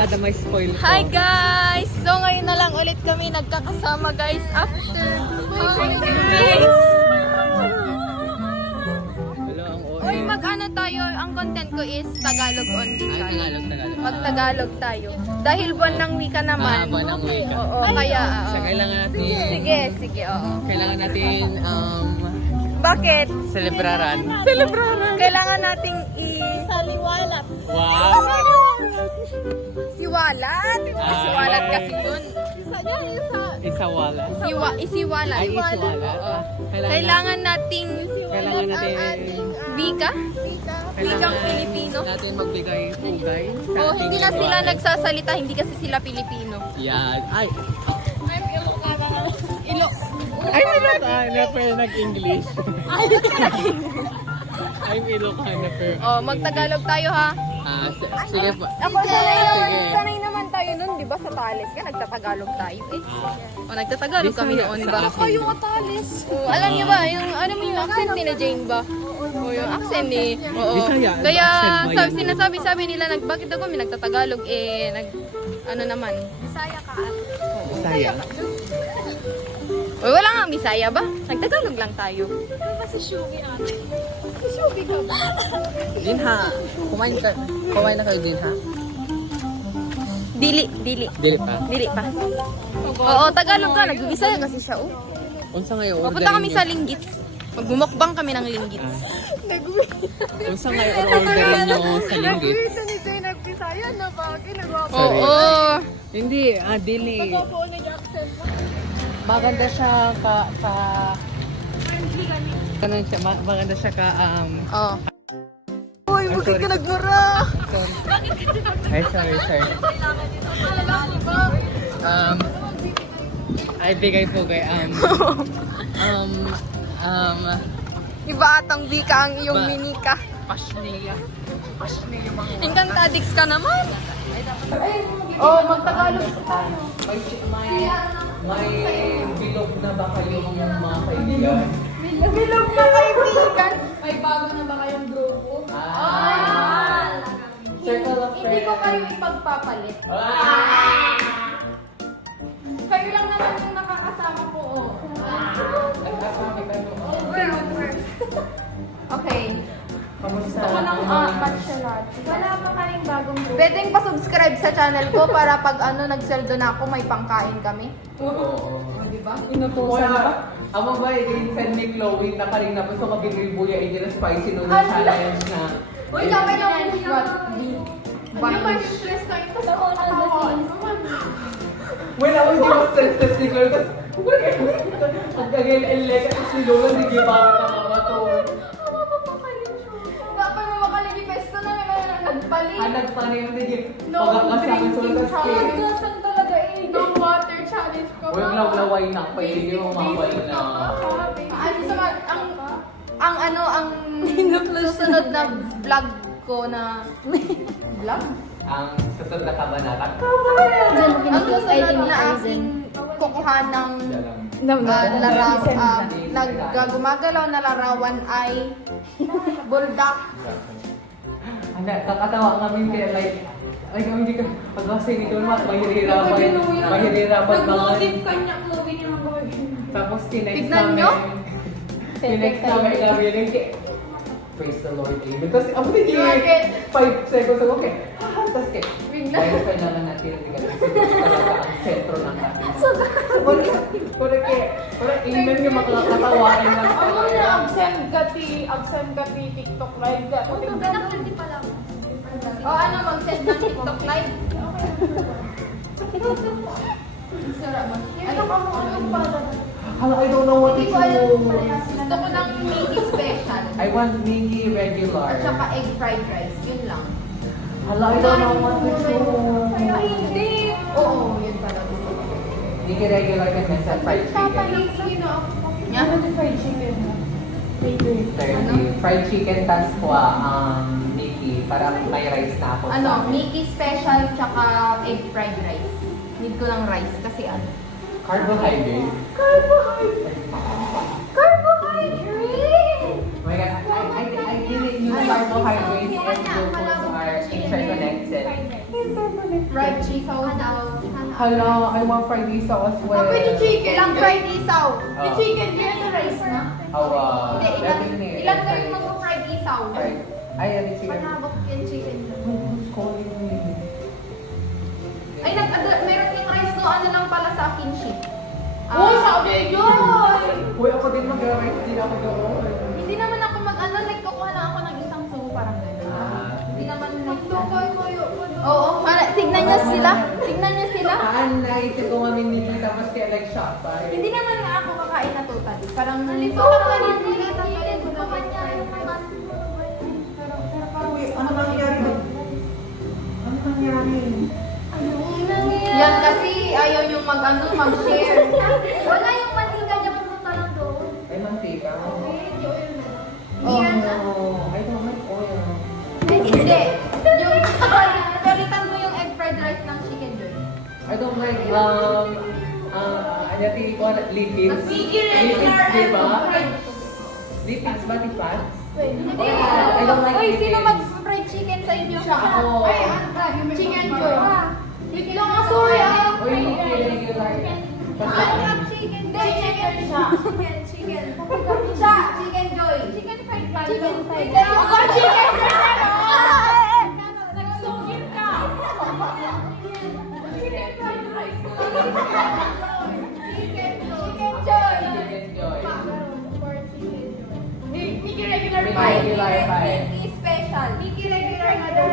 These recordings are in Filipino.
Kada may spoil ko. Hi guys! So ngayon na lang ulit kami nagkakasama guys after 5 days. Wala, ang OA. Uy, mag-ano tayo, ang content ko is Tagalog only. Ay, Tagalog. Mag-Tagalog tayo. Dahil buwan ng wika naman. Buwan ng wika. Oo, kaya So, kailangan natin... Sige, oo. Kailangan natin, Bakit? celebraran. Kailangan nating Saliwalat. Wow! siwalat. Siwalat kasi yun. Isawala. Isiwalat. Ay, isawala. Oo. Kailangan nating wika? Wikang Pilipino. Natin magbigay pugay. sa Oh, ating hindi na sila iwanan. nagsasalita, hindi kasi sila Pilipino. Yan. Ay, Ilo. ay, Ilocana pero nag-English. I'm Ilocana pero... Oh, magtagalog tayo ha. Sige po. Ako sanay naman tayo nun, 'di ba sa Tales ka nagtatagalog tayo eh. O nagtatagalog kami Bisaya, noon sa ba? akin. Katalis. Alam niyo ba, yung ano mo yung accent ni na Jane ba? O yung accent ni. Oo. Bisaya, Kaya accent ba yun? sabi nila bakit daw kami nagtatagalog ano naman? Bisaya ka. Bisaya. O wala nga Bisaya ba? Nagtagalog lang tayo. Ano ba si Shugi ate? Si Shugi ka ba? Din ha. Kumain na kayo din ha? Dili Dili pa. pa. Oo, Tagalog ka, nagbibisaya kasi siya oh. Unsa ngayon order Papunta kami sa Linggits. Magbumukbang kami ng Linggits. Unsa ngayon order niyo sa linggit? ni Jay nagbisaya na ba? Ginagawa ko. Sorry. Oo. Hindi, dili. Po ni Jackson mo. Maganda siya Ganun siya, maganda siya Oh. Uy, bakit ka nagmura? Ay, sorry. Ay, bigay po kay, Iba atang wika ang iyong Ba- minika. Pasniya. Hanggang tadix ka naman. Oh, magtagalog tayo. May bilog na ba kayong mga kaibigan? Bilog na kaibigan. May bago na ba kayong grupo? Circle of Hindi ko kayo ipagpapalit. Kayo lang naman yung nakakasama ko. Over. Okay. Kamusta? Martial arts. Wala pa kaming bagong group. Pwedeng pa-subscribe sa channel ko para pag nagsweldo na ako, may pangkain kami. Oo. Diba? Wala. Amo ba, i-send ni Chloe na kanina po sa magigribuya, hindi na spicy noodle challenge na. Uy, kami lang what? Ano ba yung stress tayo? Tapos ako nakakaon. Wala ko hindi mo stress ni Chloe. Tapos, ang gagawin kasi si Lola, hindi ba ako nakamato. Dapat mo makalagi pesto na nagbalik. Hanag pa rin yung hindi. Pagkakasama sa kasi. Nagdasan talaga eh. No water challenge ko. Huwag lawlaway na. Pwede yung mamaway na. Ang susunod na vlog ko na vlog? Ang susunod na kabanata. Ang susunod na aking kukuha ng gumagalaw na larawan ay buldak. Kakatawa kami kaya like hindi ka pag-kasi nito mahirirapan Nag-motive kanya, Chloe niya mga gawin. Tapos Tignan nyo? tinext namin praise the Lord, amen. Tapos ako hindi Bakit? 5 seconds ako tapos Bigla. dahil kailangan natin talaga ang sentro ng ating Kaya amen yung makakatawain ng Ako na absent ka ti TikTok live. Pinaklanti pa lang. O mag-send ng TikTok live? Sarap ba? I don't know what to Hindi ko alam do. kung gusto ko ng Miggy special. I want Miggy regular. At saka egg fried rice. Yun lang. I don't know what to do. Hindi. Oo, yun pala. Miggy regular kasi sa fried chicken. Yan. Fried chicken. 30. Fried chicken tas kwa Miggy para may rice na ako. Miggy special tsaka egg fried rice. Need ko ng rice kasi Carbohydrate. Carbohydrate! My God, I didn't use carbohydrates and glucose are interconnected. Fried chisaw daw. Hala, I want fried isaw as well. Pwede chicken. Ilang fried isaw? Ah. Yung chicken, di na rice na. Awa. Hindi, ilan kayo mag-fried isaw? Ay, ano yung chicken? Panabok yung chicken. Who's calling me? Ay, meron yung rice no, ano lang pala sa kinship. Uy, sabi yun! Uy, ako din mag-rice din ako doon. Hindi naman ako mag-ano, like kukuha lang ako ng isang sugo parang gano'n. Hindi naman like... Oo, tignan niyo sila. Tignan niyo sila. Naisip ko kami ni Tita, mas kaya like shop pa. Hindi naman nga ako kakain na totally. Parang nalito Oo, ako parang nalito. Ano nangyari? Ano nangyari? Yan kasi ayaw yung mag-share. Wala yung mantika niya pumunta lang doon. Ay, mantika. Oh. I don't like oil. Hindi. Yung palitan mo yung egg fried rice ng chicken joy. I don't like, ano tili ko, lipids. Lipids, di ba? Lipids ba, di fats? I don't like Uy, lipids. sino mag-fried chicken sa inyo? Siya ako. Chicken joy. Wait lang, sorry ah. Uy, regular. Chicken. Hindi, chicken siya. Chicken. Siya, chicken joy. Chicken fried rice. Chicken fried rice. Ako, chicken fried rice. Nagsugin ka. Chicken fried rice. Chicken joy. Chicken joy. Mickey regular Mickey pie. regular pie. Mickey special. Mickey regular na daw.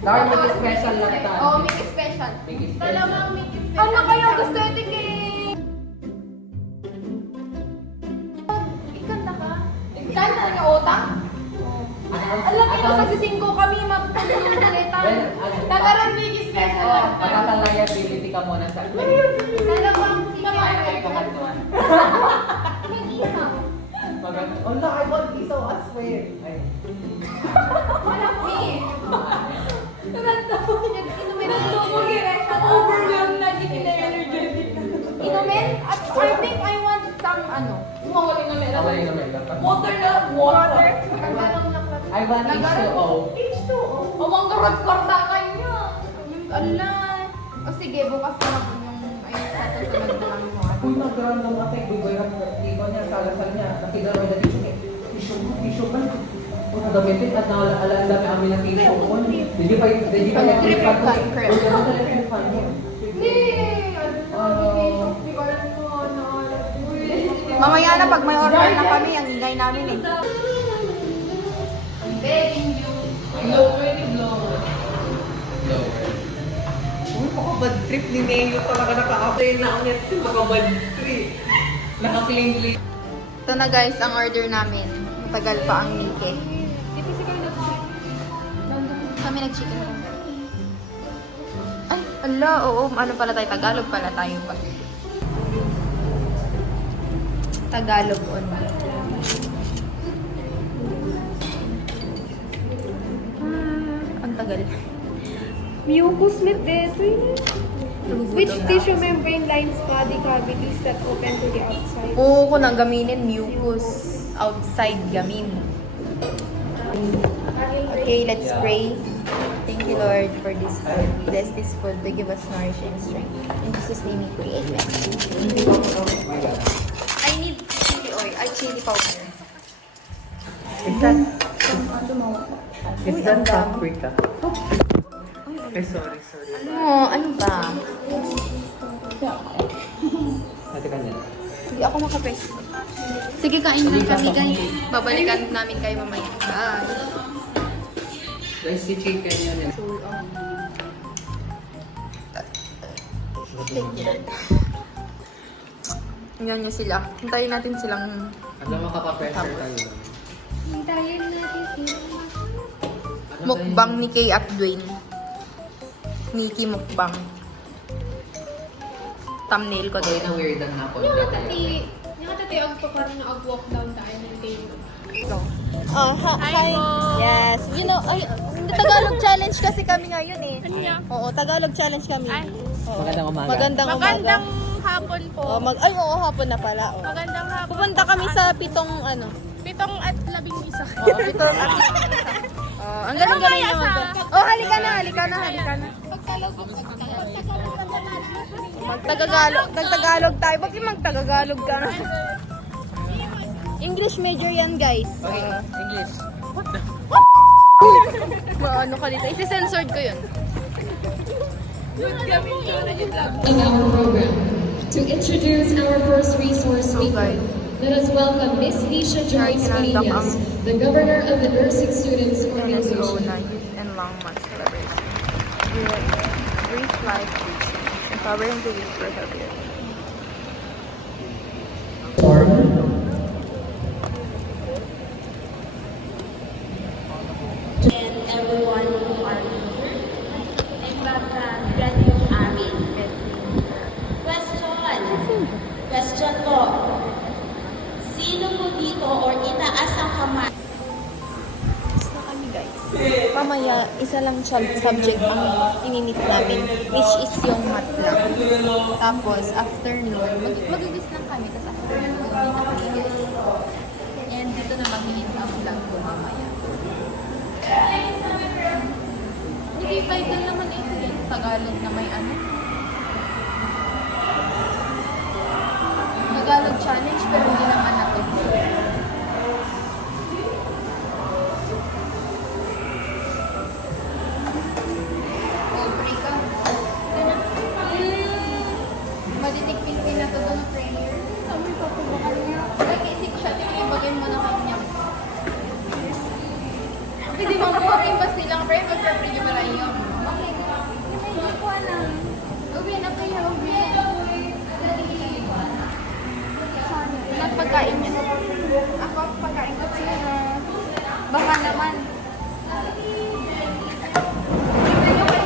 Lord, Mickey special lang tayo. Oh, Mickey special. Mickey special. Dalawang Mickey special. Ano kayo gusto itigil? Ikanta ka? Ikanta talaga utang? Alam mo, nagsisingko kami, magpapalita. Nagaroon Mickey special. Pagkakaliability ka muna sa akin. Dalawang Ay, pangatluan. Mag-isaw. Wala, I want isaw as well. Ay. Malaki. Inumin ang logo overwhelm na di energetic. Inumin? At I think I want some Mawaling na meron. Wala yung meron. Water na. Water. I want H2O. H2O. Awang karot-karta kayo. Ala. O sige, bukas na lang yung sa susunod na lang mo. Uy, nag-random ate. Bugoy ang tiko niya, salasal niya. Nasigaro na dito siya. Tissue ba? Kung nagamitin at naalala kami amin ng tissue. Hindi pa yung Trip fan, crap. Uy, ano talaga yung fan niya? Hindi. Mamaya na pag may order na kami, ang ingay namin eh. Lower ni Lower. Lower. Uy, bad trip ni Neo talaga naka-apply na ang net. Bad trip. Naka-clean. Ito na guys, ang order namin. Matagal pa ang Nike. Kami nag-chicken. Ay, ala, oo. Ano pala tayo? Tagalog pala tayo pa. Tagalog only. Ang tagal. Mucus medetrine, which tissue membrane lines body cavities that open to the outside. Oo, kung nang gaminin, mucus. Outside gamin. Okay, let's pray. Thank you, Lord, for this food. Bless this food to give us nourishing strength. In Jesus' name we pray. Amen. I need chili oil. Ay, chili powder. Is that paprika? Ay, sorry. Ano ba? Ate ka niya. Hindi ako makapress. Sige, kain lang kami, guys. Babalikan namin kayo mamaya. Bye. Guys, si chicken yan. Tingnan nyo sila. Hintayin natin silang Alam mo kapa-pressure tayo. Hintayin natin sila. mukbang ni Kay at Dwayne. Nikki mukbang. Thumbnail ko Kaya din. na weirdan na ako. Yung tatay ang paparin na walk down tayo ng game. Oh, hi. Yes. You know, Tagalog challenge kasi kami ngayon eh. Ano yan? Oo, Tagalog challenge kami. Oo. Magandang umaga. Magandang umaga. Magandang hapon po. Ay, oo, hapon na pala. Oh. Magandang hapon. Pupunta kami sa 7 Pitong at 11. Oo, 7 at 11. Ang galing-galing Ano kaya naman. sa- Oh, halika na. Magtagalog tayo. Bakit magtagalog ka na? English major yan, guys. English. Ano ka dito? Isi-censored ko yun. Of our program. To introduce our first resource speaker, let us welcome Miss Nisha Joyce Farias, the Governor of the Nursing Students NSO Organization. na Youth and Long Month celebration. Brief life teaching. Empowering the youth for healthier. and everyone who are here. I'm background graduate amin. Question po. Sino po dito or itaas ang kamay? Tapos na kami, guys. Mamaya, isa lang subject ang ininit namin, which is yung math lang. Tapos, afternoon, magigis lang kami. Tapos afternoon, hindi na kami guys. And dito na mag-i-end ang vlog ko mamaya. Hindi title naman ito eh. Tagalog na may ano. Tagalog challenge pero hindi naman ako. Pobre ka. Maditikpin na to doon prayer. Sabi ko po baka niya. Nag-iisip siya, tinibagay mo na kanya. Hindi mo boring ba silang prayer? Mag-pray niyo ba lang yun? Okay. Hindi ko alam. Uwi na kayo. Ilang pagkain niya? Ako, pagkain ko sila. Baka naman.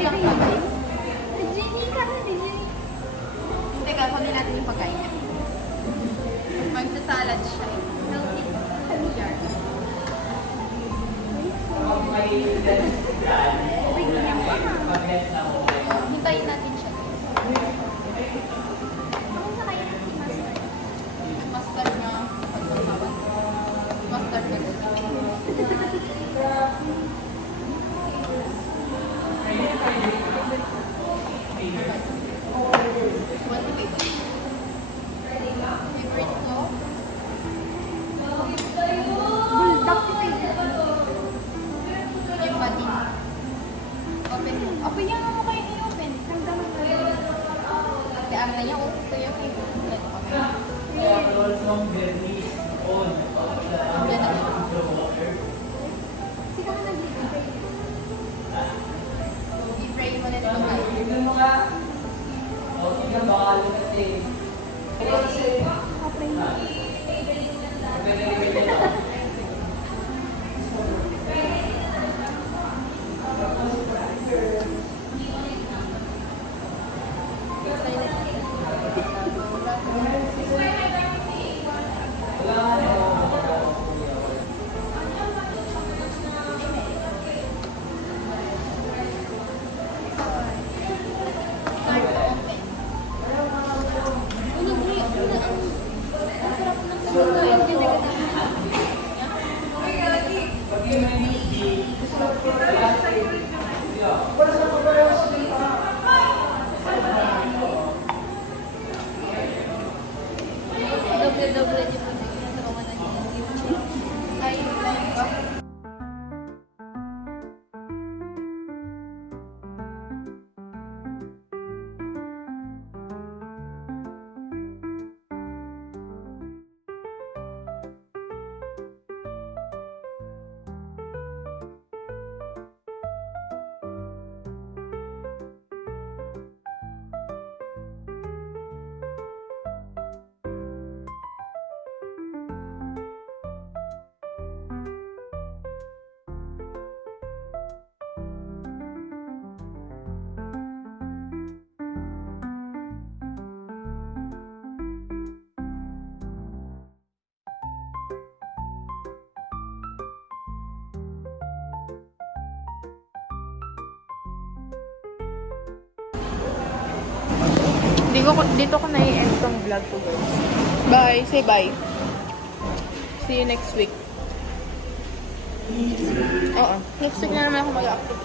Lang ka, guys. Teka, kunin natin yung pagkain niya. Magsasalad siya. Healthy. Jar. Hintayin natin siya, guys. Mustard na pagsasawan. Mustard na favorite ko? Buldak ko eh. Yung patin. Open. Open yan mo kayo i-open. Ramdaman ko yun. Ate Amna niya, oh. Gusto yung favorite. Sino ka nag-ibig? I-pray mo na ito guys. Doble-doble din po sa ginagawa na niya. Ay, dito ko na i-end tong vlog ko, guys. Bye. Say bye. See you next week. Oo. Next week na naman ako mag-upload.